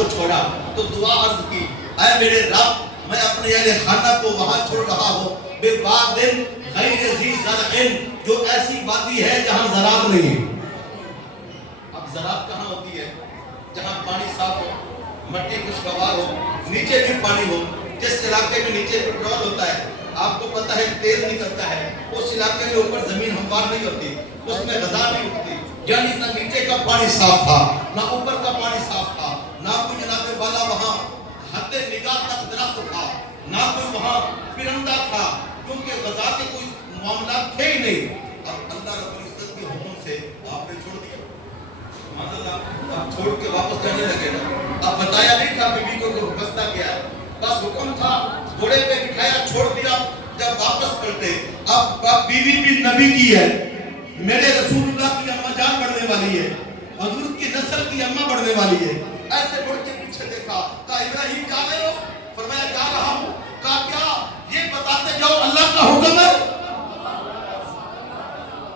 کو چھوڑا تو دعا عرض کی، اے میرے رب میں اپنے اہل خانہ کو وہاں چھوڑ رہا ہوں بے وادٍ غیر ذی زرع، جو ایسی وادی ہے جہاں زراعت نہیں۔ اب زراعت کہاں ہوتی ہے؟ جہاں پانی صاف ہو، مٹی خوشگوار ہو، نیچے بھی پانی ہو۔ جس علاقے میں نیچے پٹرول ہوتا ہے، آپ کو پتہ ہے تیل نکلتا ہے، اس علاقے میں اوپر زمین ہموار نہیں ہوتی، اس میں غذا نہیں اگتی۔ یعنی نہ نیچے کا پانی صاف تھا، نہ اوپر کا پانی صاف تھا، نہ کوئی جناب والا وہاں حد نگاہ تک درخت تھا، نہ کوئی وہاں پرندہ تھا، کیونکہ غذا کے کوئی معاملات تھے ہی نہیں۔ اب اللہ رب العزت کے حکم سے آپ نے چھوڑ دیا، اب چھوڑ کے واپس جانے لگے نا۔ اب بتایا نہیں تھا بیوی کو کہ مسئلہ کیا ہے، بس حکم تھا، گھوڑے پہ بٹھایا چھوڑ دیا۔ جب واپس پلٹے، اب بیوی بھی نبی کی ہے، میرے رسول اللہ کی اماں جان بڑھنے والی ہے، حضور کی نسل کی اماں بڑھنے والی ہے۔ ایسے مڑ کے پیچھے دیکھا، کہا ابراہیم جا رہے ہو؟ فرمایا جا رہا ہوں۔ کہا کیا؟ یہ بتاتے جاؤ اللہ کا حکم ہے۔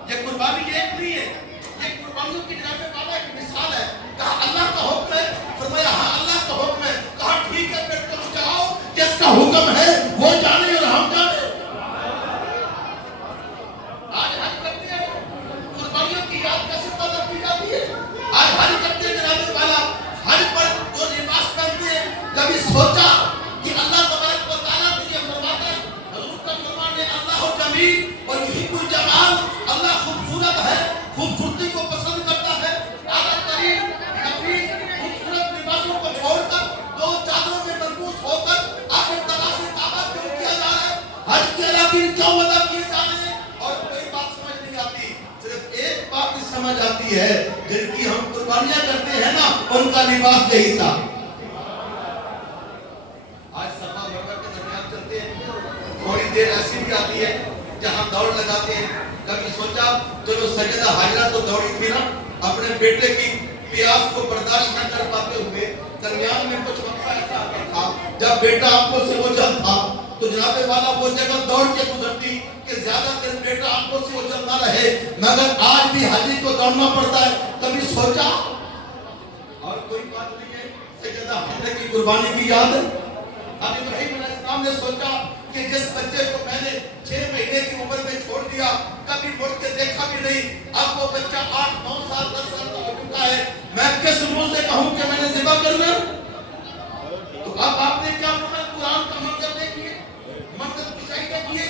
یہ قربانی ایک نہیں ہے، یہ قربانیوں کی جناب والا ایک مثال ہے۔ کہا اللہ کا حکم ہے؟ فرمایا ہاں اللہ کا حکم ہے۔ کہا ٹھیک ہے پھر تم جاؤ، جس کا حکم ہے وہ جانے اور ہم جانے۔ آج حج کرتے ہیں، قربانیوں کی یاد کیسے تازہ کی جاتی ہے۔ آج حج کرتے ہیں جناب والا، حج پر جو لباس پہنتے ہیں، کبھی سوچا کہ اللہ تبارک و تعالیٰ تجھے فرماتا ہے، حضور کا فرمان ہے اللہ جمیل اور یحب الجمال، اللہ خوبصورت ہے، خوبصورتی کو پسند کرتا ہے۔ اعلیٰ ترین نفیس خوبصورت لباسوں کو چھوڑ کر دو چادروں میں ملبوس ہو کر آخر طواف کعبہ کیوں کیا جا رہا ہے؟ حج کے علاقے کیوں ادا کیے جا رہے ہیں؟ اور کوئی بات سمجھ نہیں آتی، صرف ایک بات ہی سمجھ آتی ہے، جن کی ہم قربانیاں کرتے ہیں نا، ان کا لباس یہی تھا۔ آج صفا مروا کے درمیان چلتے ہیں، تھوڑی دیر ایسی بھی آتی ہے جہاں دوڑ لگاتے ہیں۔ کبھی سوچا چلو سیدہ ہاجرہ تو دوڑی تھی نا، اپنے بیٹے کی پیاس کو برداشت نہ کر پاتے ہوئے درمیان میں کچھ وقفہ ایسا آتا تھا جب بیٹا آنکھوں سے اوجھل تھا تو جناب والا وہ جگہ دوڑ کے گزرتی کہ زیادہ دیر بیٹا آنکھوں سے اوجھل نہ رہے، مگر آج بھی حاجی کو دوڑنا پڑتا ہے۔ کبھی سوچا؟ اور کوئی بات نہیں ہے، سیدہ ہاجرہ کی قربانی کی یاد ہے۔ اب ابراہیم علیہ السلام نے سوچا کہ جس بچے کو میں نے 6 مہینے کی عمر میں چھوڑ دیا، کبھی مڑ کے دیکھا بھی نہیں، اب وہ بچہ 8 9 سال 10 سال کا ہو چکا ہے، میں کس منہ سے کہوں کہ میں نے ذبح کرنا؟ تو اب آپ نے کیا فرمایا؟ قرآن کا منظر دیکھیے، منظر کشائی دیکھیے،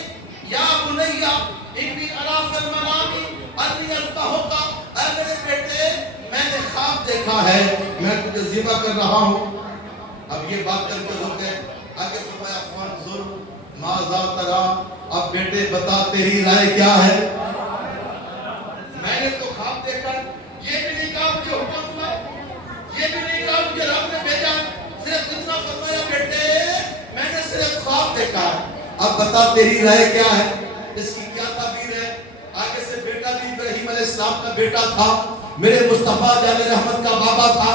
یا بنیا انی اری فی المنام انی اذبحک، اے میرے بیٹے میں نے خواب دیکھا ہے میں تجھے ذبح کر رہا ہوں۔ اب یہ بات کر کے ہو گئے، آگے فرمایا فانظر ماذا تری، اب بیٹے بتا تیری رائے کیا ہے؟ میں نے تو خواب دیکھا، یہ بھی نہیں کہا مجھے حکم ہوا، یہ بھی نہیں کہا مجھے رب نے بھیجا، صرف اتنا فرمایا بیٹے میں نے صرف خواب دیکھا ہے، اب بتا تیری رائے کیا ہے، اس کی کیا تعبیر ہے؟ آگے سے بیٹا بھی ابراہیم علیہ السلام کا بیٹا تھا، میرے مصطفیٰ جان رحمت کا بابا تھا۔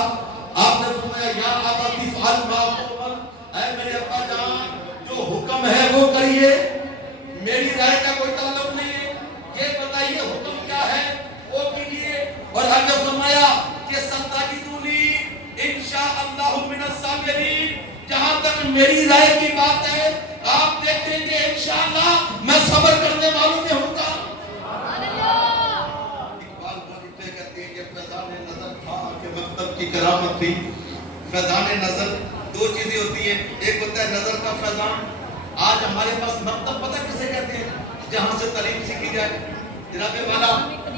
آپ نے فرمایا یا ابت افعل ما تؤمر، اے میرے ابا جان جو حکم ہے وہ کریے، میری رائے کا کوئی تعلق نہیں ہے، یہ بتائیے حکم کیا ہے وہ کیجیے۔ اور آگے فرمایا کہ ستجدونی انشاءاللہ من الصابرین، جہاں تک میری رائے کی بات ہے آپ دیکھیں گے انشاءاللہ میں صبر کرنے والوں میں ہوں گا۔ اقبال بہت لکھتے کہتے ہیں یہ فیضان نظر تھا کہ مکتب کی کرامت تھی۔ فیضان نظر دو چیزیں ہوتی ہیں، ایک ہوتا ہے نظر کا فیضان۔ آج ہمارے پاس مکتب پتہ کسے کہتے ہیں؟ جہاں سے تعلیم سیکھی جائے۔ جناب والا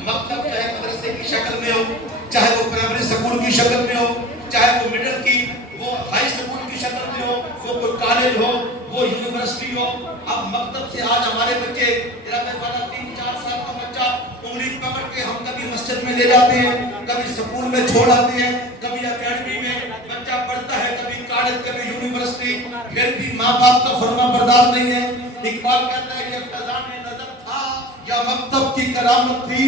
مکتب چاہے مدرسے کی شکل میں ہو، چاہے وہ پرائمری سکول کی شکل میں ہو، چاہے وہ مڈل کی وہ ہائی سکول کی شکل میں ہو، وہ کوئی کالج ہو، وہ یونیورسٹی ہو۔ اب مکتب سے آج ہمارے بچے جناب والا 3 4 سال کا بچہ انگلی پکڑ کے ہم کبھی مسجد میں لے جاتے ہیں، کبھی سکول میں چھوڑ آتے ہیں، کبھی اکیڈمی میں بچہ پڑھتا ہے، کبھی کالج کبھی یونیورسٹی، پھر بھی ماں باپ کا فرما بردار نہیں ہے۔ اقبال کہتا ہے یہ فیضان نظر تھا یا مکتب کی کرامت تھی۔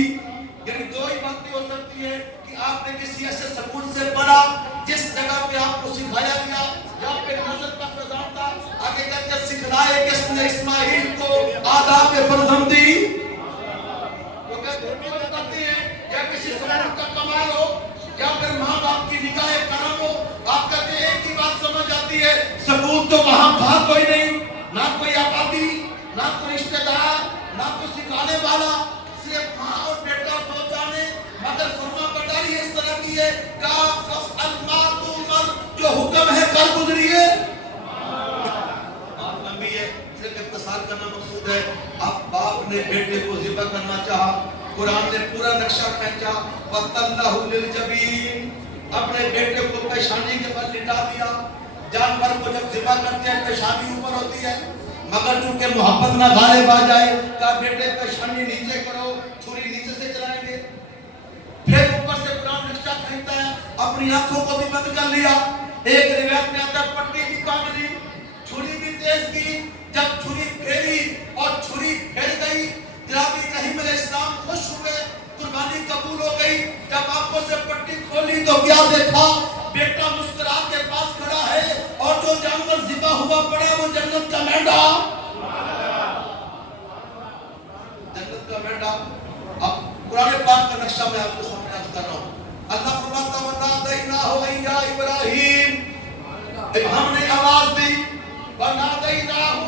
یعنی دو ہی باتیں ہو سکتی ہیں کہ آپ نے کسی ایسے سکول سے پڑھا جس جگہ پہ آپ کو سکھایا گیا، یا پھر نظر کا فیضان تھا۔ آگے کہتے ہیں سکھلائے کس نے اسماعیل کو آداب فرزندی، وہ کہتے ہیں یا کسی سکول کا کمال ہو یا پھر ماں باپ کی نگاہ کرم ہو، آپ کہتے ہیں सकून तो वहां था कोई नहीं, ना कोई आबादी, ना कोई रिश्तेदार, ना कोई सिखाने वाला, सिर्फ माँ और बेटा दो जाने। मगर फरमा बटारी इस तरह की है का जो हुक्म है कर गुजरिए। बात लंबी है, सिर्फ इख्तिसार करना मकसूद है। अब बाप ने बेटे को ज़िबा करना चाहा, कुरान ने पूरा नक्शा खींचा, वतल्लहु लिल जबीन, अपने बेटे को पेशानी के बल लिटा दिया। जानवर को जब ज़िबा करते हैं पेशानी ऊपर होती है, मगर चूंकि मोहब्बत ना गालिब आ जाए, का बेटे पेशानी नीचे करो, छुरी नीचे से चलाएंगे। फिर ऊपर से कुरान नक्शा खींचता है, अपनी आंखों को भी बंद कर लिया। एक रिवायत में आता है पट्टी भी बांध ली, छुरी भी तेज की। जब छुरी फेरी और छुरी फैल गई, जनाब इब्राहीम अलैहिस्सलाम खुश हुए, कुर्बानी कबूल हो गई। जब आंखों से पट्टी खोली तो क्या देखा? बेटा मुस्कुरा के पास खड़ा है और जो जानवर ज़िबा हुआ पड़ा वो जन्नत का मेंढा, जन्नत का मेंढा। अब कुरान पाक का नक्शा मैं आपके सामने आज कर रहा हूँ। अल्लाह फरमाता है वनादैनाहु या इब्राहीम, हमने आवाज दी, वनादैनाहु,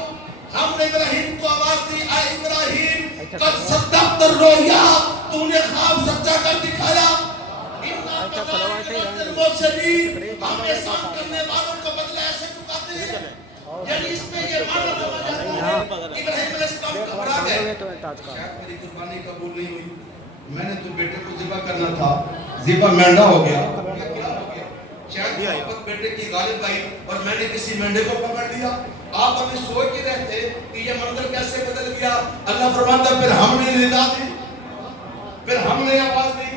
हमने इब्राहीम को आवाज दी, ऐ इब्राहीम कद सद्दक़त रुया, तूने ख्वाब सच्चा कर दिखाया। इन्ना कज़ालिका मुरसलीन, हम एहसान करने वालों को बदला ऐसे चुकाते हैं। यानी इसमें ये माना समझ आता है इब्राहीम अलैहिस्सलाम घबरा गए, शायद मेरी कुर्बानी कबूल नहीं हुई, मैंने तो बेटे को ज़िबा करना था, ज़िबा मेंढा हो गया, क्या हो गया? शायद मोहब्बत बेटे की गालिब आई और मैंने किसी मेंढे को पकड़ लिया। आप अभी सोच ही रहे थे कि ये मंजर कैसे बदल गया। अल्लाह फरमाता है फिर हमने निदा दी, फिर हमने आवाज दी,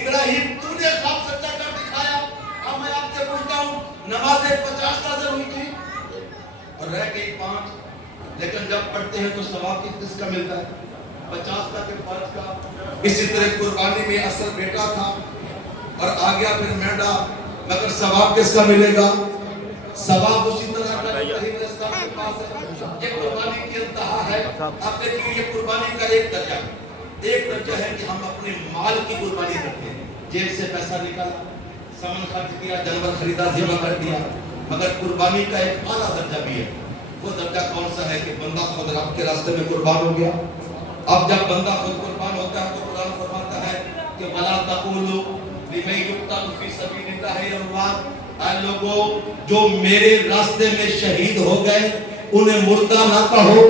इब्राहीम तूने ख्वाब सच्चा कर दिखाया। अब मैं आपसे पूछता हूँ, नमाज़ें 50 नाज़िल हुई थी और रह गई 5, लेकिन जब पढ़ते हैं तो सवाब किसका मिलता है? 50 का के 5 का। इसी तरह कुर्बानी में असल बेटा था और आ गया फिर मेंढा, मगर सवाब किसका मिलेगा? सवाब उसी तरह का इब्राहीम अलैहिस्सलाम के पास है। ये कुर्बानी की इंतहा है। अब देखिए ये कुर्बानी का एक दर्जा है कि हम अपने माल की कुर्बानी करते हैं, जेब से पैसा निकाला, सामान खर्च किया, जानवर खरीदा, ज़िबा कर दिया। मगर कुर्बानी का एक आला दर्जा भी है। वो दर्जा कौन सा है कि बंदा खुद रब के रास्ते में कुर्बान हो गया। अब जब बंदा खुद कुर्बान होता है तो कुरान फरमाता है कि वला तक़ूलू लिमन युक़तल फ़ी सबीलिल्लाहि अमवात, ऐ लोगों जो मेरे रास्ते में शहीद हो गए उन्हें मुर्दा ना कहो,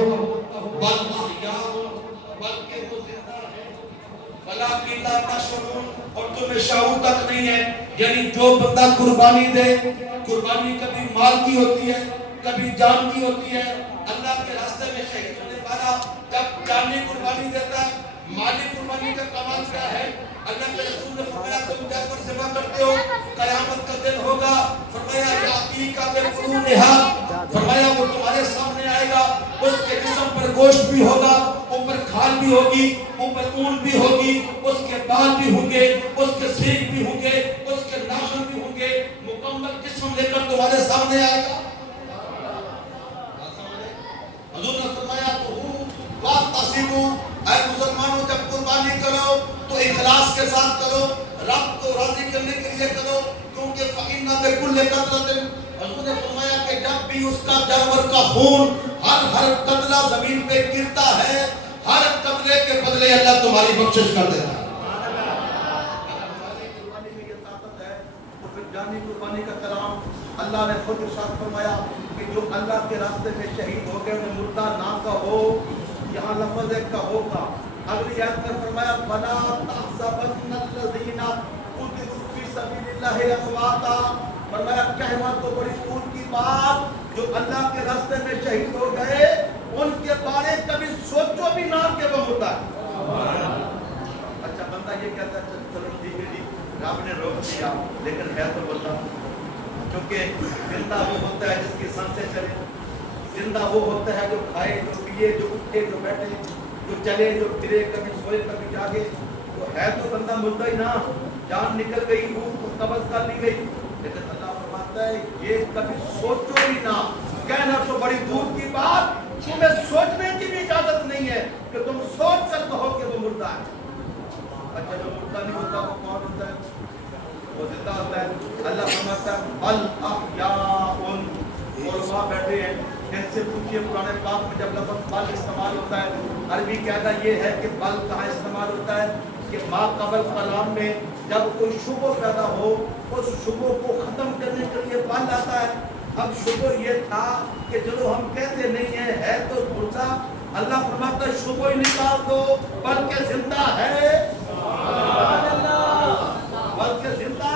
बल अहयाउन, बल्कि वो जिंदा है, वलाकिन ला तशऊरून, और तुम्हें शऊर तक नहीं है। यानी जो बंदा कुर्बानी दे, कुर्बानी कभी माल की होती है, कभी जान की होती है। अल्लाह के रास्ते में शहीद होने वाला जब जानी कुर्बानी देता है, माली कुर्बानी का कमाल क्या है? अल्लाह के रसूल ने फरमाया तुम जानवर ज़िबा करते हो, क़यामत का दिन होगा, फरमाया याती का बिफ़ुरूनिहा, फरमाया वो तुम्हारे सामने आएगा, उसके जिस्म पर गोश्त भी होगा, ऊपर खाल भी होगी, ऊपर ऊन भी होगी, उसके बाल भी होंगे, उसके सींग भी होंगे, उसके नाखून भी होंगे, मुकम्मल जिस्म लेकर तुम्हारे सामने आएगा। हुजूर ने फरमाया तो वातसिबू, ऐ मुसलमानों जब कुर्बानी करो तो इखलास के साथ करो, रब को राजी करने के लिए करो, क्योंकि फइन्ना बिकुल्लि क़तरतिन, हुजूर ने फरमाया कि जब भी उसका जानवर का खून हर कतरा जमीन पे गिरता है, हर कतरे के बदले अल्लाह तुम्हारी बख्शिश कर देता है। कुर्बानी में ये ताकत है तो फिर जानी कुर्बानी का कलाम अल्लाह ने खुद इरशाद फरमाया कि जो अल्लाह के रास्ते में शहीद हो गए उन्हें मुर्दा ना कहो, यहाँ लफ्ज़ एक का होगा। अगली आयत में फरमाया वला तहसबन्नल्लज़ीना क़ुतिलू फ़ी सबीलिल्लाहि अमवाता, फरमाया कहना तो बड़ी दूर की बात, जो अल्लाह के रास्ते में शहीद हो गए उनके बारे कभी सोचो भी ना कि वो मुर्दा है। अच्छा बंदा ये कहता है चलो ठीक है जी, रब ने रोक दिया, लेकिन है तो मुर्दा, क्योंकि जिंदा वो होता है जिसकी सांसें चले, जिंदा वो होता है जो खाए, जो पिए, जो उठे, जो बैठे, जो चले, जो फिरे, कभी सोए कभी जागे। तो है तो बंदा मुर्दा ही ना, जान निकल गई, रूह को कब्ज़ कर ली गई, लेकिन अल्लाह फरमाता है ये कभी सोचो भी ना। कहना तो बड़ी दूर की बात, तुम्हें सोचने की भी इजाजत नहीं है कि तुम सोच कर कहो कि वो मुर्दा है। अच्छा जो मुर्दा नहीं होता वो कौन होता है? वो जिंदा होता है। अल्लाह फरमाता है बल अहयाउन, वो वहाँ बैठे हैं, इनसे पूछिए पुराने पाक में जब लफ्ज़ बल इस्तेमाल होता है, अरबी कहना ये है कि बल कहाँ इस्तेमाल होता है कि माँ कबल कलाम में जब कोई शुबह पैदा हो, उस शुबह को ख़त्म करने के लिए बल आता है। अब शुबह ये था कि चलो हम कहते नहीं है तो मुर्दा, अल्लाह फरमाता है शुबह ही निकाल दो, बल्कि जिंदा है, बल्कि जिंदा।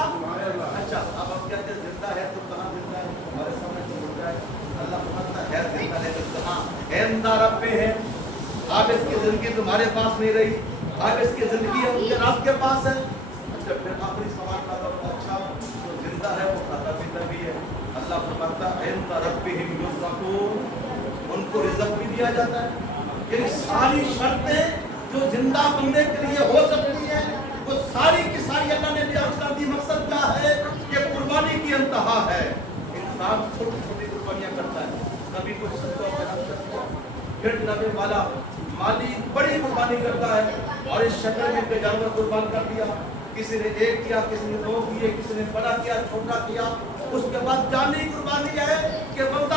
अच्छा, अब हम कहते हैं जिंदा है तो कहाँ जिंदा है? हमारे सामने तो मुर्दा है। अल्लाह फरमाता है जिंदा है तो कहाँ? इंदा रब्बे है। अब इसकी जिंदगी तुम्हारे पास नहीं रही, अब इसकी जिंदगी उनके रब के पास है। अच्छा, फिर आखिरी सवाल का तो अच्छा जो जिंदा है वो खाता पीता भी है। अल्लाह फरमाता है इंदा रब्बिहिम युर्ज़क़ून, उनको रिज़्क़ भी दिया जाता है। ये सारी शर्तें जो जिंदा बंदे के लिए हो सकती है वो सारी की सारी अल्लाह ने बयान कर दी। मकसद क्या है कि कुर्बानी की इंतहा है। इंसान छोटी छोटी कुर्बानियां करता है, कभी कुछ सत्ता करता है, फिर नबी वाला माली बड़ी कुर्बानी करता है और इस शक्ल में के जानवर कुर्बान कर दिया। किसी ने एक किया, किसी ने दो किए, किसी ने बड़ा किया, छोटा किया। उसके बाद जानी कुर्बानी है कि बंदा